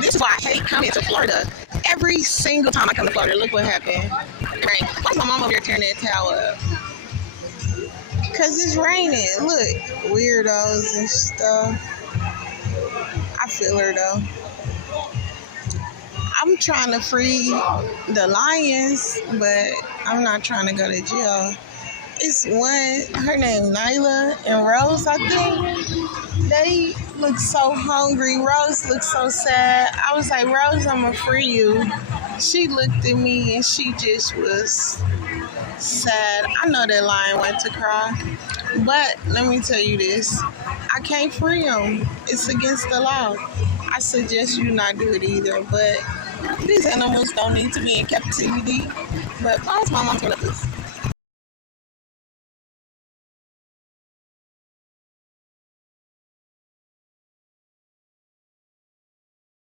this is why I hate coming to Florida. Every single time I come to Florida, look what happened. It rained. Why's my mom over here tearing that towel up? Because it's raining. Look, weirdos and stuff. I feel her though. I'm trying to free the lions, but I'm not trying to go to jail. It's one, her name Nyla and Rose, I think. They look so hungry. Rose looked so sad. I was like, Rose, I'm going to free you. She looked at me and she just was sad. I know that lion went to cry. But let me tell you this. I can't free them. It's against the law. I suggest you not do it either. But these animals don't need to be in captivity. But why is my mom going to this?